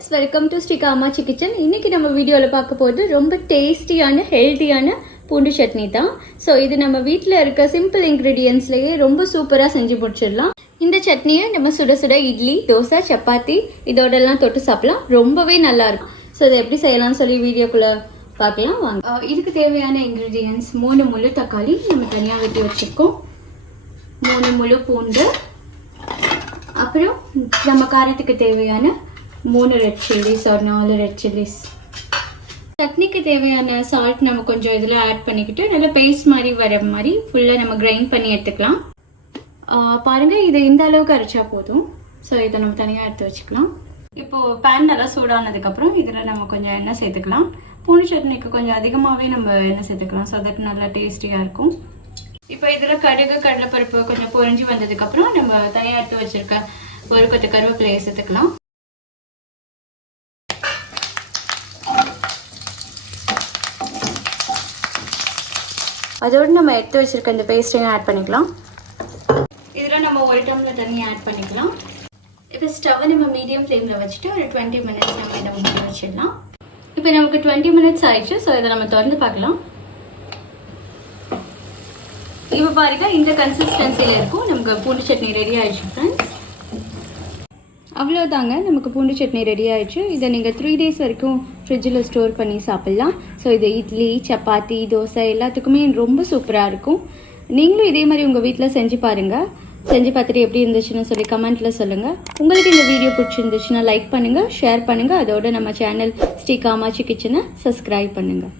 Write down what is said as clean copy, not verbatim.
friends, welcome to Sri Kamashi kitchen. இன்னைக்கு நம்ம வீடியோல பார்க்க போறது ரொம்ப டேஸ்டியான ஹெல்தியான பூண்டு சட்னி தான். சோ இது நம்ம வீட்ல இருக்க சிம்பிள் இன்கிரிடியன்ட்ஸ்லயே ரொம்ப சூப்பரா செஞ்சு முடிச்சிடலாம். இந்த சட்னியை நம்ம சுட சுட இட்லி, தோசை, சப்பாத்தி இதோடலாம் தொட்டு சாப்பிடலாம். ரொம்பவே நல்லா இருக்கும். சோ இதை எப்படி செய்யலாம்னு சொல்லி வீடியோக்குள்ள பார்க்கலாம் வாங்க. இதுக்கு தேவையான இன்கிரிடியன்ட்ஸ் 3 முழு தக்காளி நம்ம தனியா வெட்டி வச்சிருக்கோம், 3 முழு பூண்டு, அப்புறம் நம்ம காரத்துக்கு தேவையான 3 ரெட் சில்லிஸ் ஒரு 4 ரெட் சில்லிஸ். சட்னிக்கு தேவையான சால்ட் நம்ம கொஞ்சம் இதில் ஆட் பண்ணிக்கிட்டு நல்லா பேஸ்ட் மாதிரி வர மாதிரி ஃபுல்லாக நம்ம கிரைண்ட் பண்ணி எடுத்துக்கலாம். பாருங்கள், இது இந்த அளவுக்கு அரைச்சா போதும். ஸோ இதை நம்ம தனியாக எடுத்து வச்சுக்கலாம். இப்போது பேன் நல்லா சூடானதுக்கப்புறம் இதில் நம்ம கொஞ்சம் எண்ணெய் சேர்த்துக்கலாம். பூண்டு சட்னிக்கு கொஞ்சம் அதிகமாகவே நம்ம எண்ணெய் சேர்த்துக்கலாம். ஸோ தட் நல்லா டேஸ்டியாக இருக்கும். இப்போ இதில் கடுகு, கடலைப்பருப்பு கொஞ்சம் பொரிஞ்சு வந்ததுக்கப்புறம் நம்ம தனியாக எடுத்து வச்சுருக்க ஒரு கொத்து கருவேப்பிலையை சேர்த்துக்கலாம். அதோடு நம்ம எடுத்து வச்சுருக்க இந்த பேஸ்ட்டையும் ஆட் பண்ணிக்கலாம். இதில் நம்ம 1 டம்ளர் தண்ணி ஆட் பண்ணிக்கலாம். இப்போ ஸ்டவ்வை நம்ம மீடியம் ஃப்ளேமில் வச்சுட்டு ஒரு 20 மினிட்ஸ் நம்ம இதை மூடி வச்சிடலாம். இப்போ நமக்கு 20 மினிட்ஸ் ஆயிடுச்சு. ஸோ இதை நம்ம திறந்து பார்க்கலாம். இப்போ பாருங்க, இந்த கன்சிஸ்டன்சியில் இருக்கும். நமக்கு பூண்டு சட்னி ரெடி ஆயிடுச்சு ஃப்ரெண்ட்ஸ். அவ்வளோதாங்க, நமக்கு பூண்டு சட்னி ரெடி ஆயிடுச்சு. இதை நீங்கள் 3 டேஸ் வரைக்கும் ஃப்ரிட்ஜில் ஸ்டோர் பண்ணி சாப்பிட்லாம். ஸோ இது இட்லி, சப்பாத்தி, தோசை எல்லாத்துக்குமே ரொம்ப சூப்பராக இருக்கும். நீங்களும் இதே மாதிரி உங்கள் வீட்டில் செஞ்சு பாருங்கள். செஞ்சு பார்த்துட்டு எப்படி இருந்துச்சுன்னு சொல்லி கமெண்ட்டில் சொல்லுங்கள். உங்களுக்கு இந்த வீடியோ பிடிச்சிருந்துச்சுன்னா லைக் பண்ணுங்கள், ஷேர் பண்ணுங்கள். அதோடு நம்ம சேனல் ஸ்ரீ காமாட்சி கிச்சனை சப்ஸ்கிரைப் பண்ணுங்கள்.